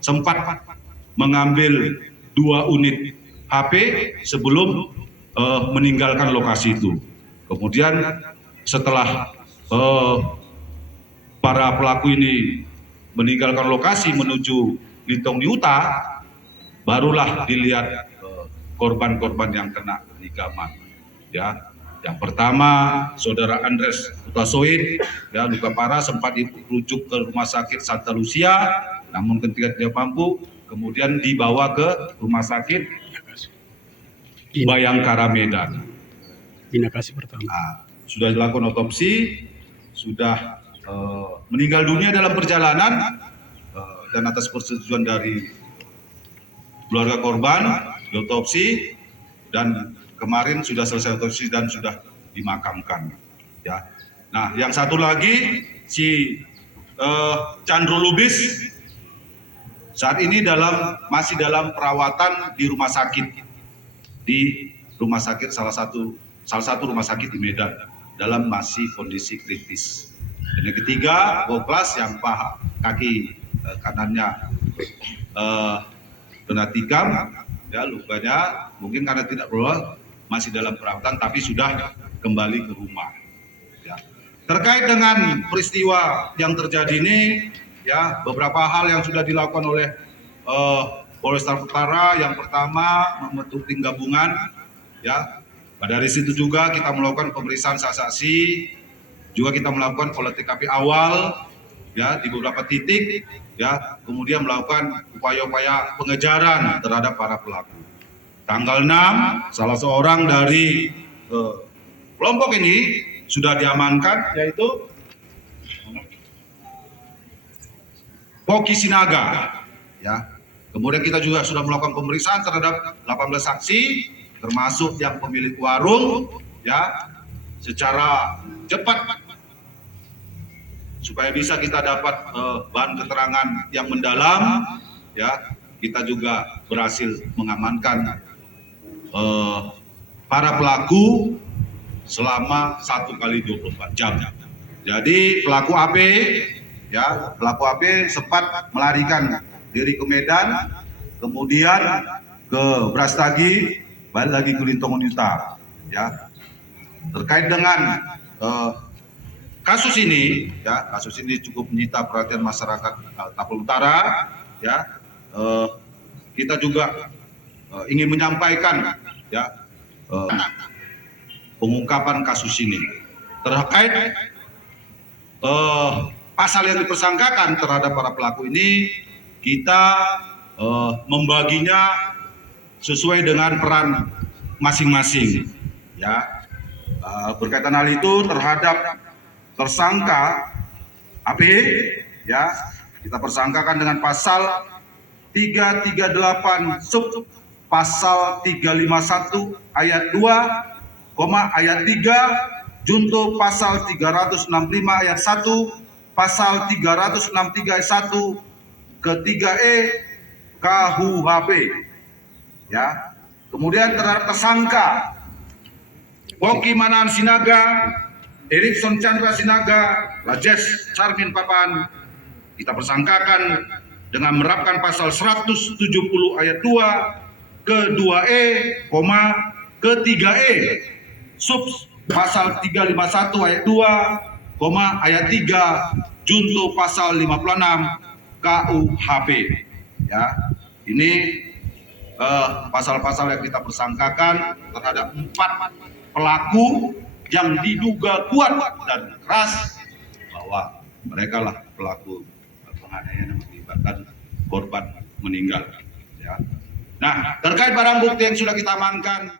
sempat mengambil 2 unit HP sebelum meninggalkan lokasi itu. Kemudian setelah para pelaku ini meninggalkan lokasi menuju Lintong Yuta, barulah dilihat korban-korban yang kena ligaman. Ya, yang pertama saudara Andres Hutasoid, ya, luka parah, sempat dirujuk ke Rumah Sakit Santa Lucia, namun ketika tidak mampu, kemudian dibawa ke Rumah Sakit Bayangkara Medan. Indikasi pertama. Sudah dilakukan otopsi, sudah meninggal dunia dalam perjalanan, dan atas persetujuan dari keluarga korban diotopsi, dan kemarin sudah selesai otopsi dan sudah dimakamkan. Ya. Nah, yang satu lagi si Chandro Lubis saat ini masih dalam perawatan di rumah sakit, salah satu rumah sakit di Medan, dalam masih kondisi kritis. Dan yang ketiga, Goplas yang kaki kanannya kena tikam, ya, lukanya mungkin karena tidak berubah, masih dalam perawatan tapi sudah kembali ke rumah. Ya. Terkait dengan peristiwa yang terjadi ini, ya, beberapa hal yang sudah dilakukan oleh Polresta Utara. Yang pertama, membentuk tim gabungan, ya. Dari situ juga kita melakukan pemeriksaan saksi, juga kita melakukan olah TKP awal, ya, di beberapa titik, ya, kemudian melakukan upaya-upaya pengejaran terhadap para pelaku. Tanggal 6, salah seorang dari kelompok ini sudah diamankan, yaitu Poki Sinaga. Ya. Kemudian kita juga sudah melakukan pemeriksaan terhadap 18 saksi, termasuk yang pemilik warung, ya, secara cepat supaya bisa kita dapat bahan keterangan yang mendalam. Ya, kita juga berhasil mengamankan para pelaku selama 1x24 jam. Jadi pelaku AP, ya, pelaku AP sempat melarikan diri ke Medan, kemudian ke Brastagi, balik lagi ke Lintong Yuta. Ya, terkait dengan kasus ini, ya, kasus ini cukup menyita perhatian masyarakat Tapal Utara. Ya, kita juga ingin menyampaikan, ya, pengungkapan kasus ini terkait pasal yang dipersangkakan terhadap para pelaku ini. Kita membaginya sesuai dengan peran masing-masing. Ya, berkaitan hal itu terhadap tersangka AP, ya, kita persangkakan dengan pasal 338 sub pasal 351 ayat 2, ayat 3, junto pasal 365 ayat 1, pasal 363 ayat 1 ke 3E KUHP. Ya. Kemudian terhadap tersangka Poki Manan Sinaga, Erikson Chandra Sinaga, Rajesh Charmin Papan, kita persangkakan dengan menerapkan pasal 170 ayat 2 ke 2E, ke 3E, sub pasal 351 ayat 2, ayat 3, junto pasal 56 KUHP. Ya, ini pasal-pasal yang kita persangkakan terhadap 4 pelaku yang diduga kuat dan keras bahwa mereka lah pelaku penganiayaan yang mengakibatkan korban meninggal. Ya. Nah, terkait barang bukti yang sudah kita amankan.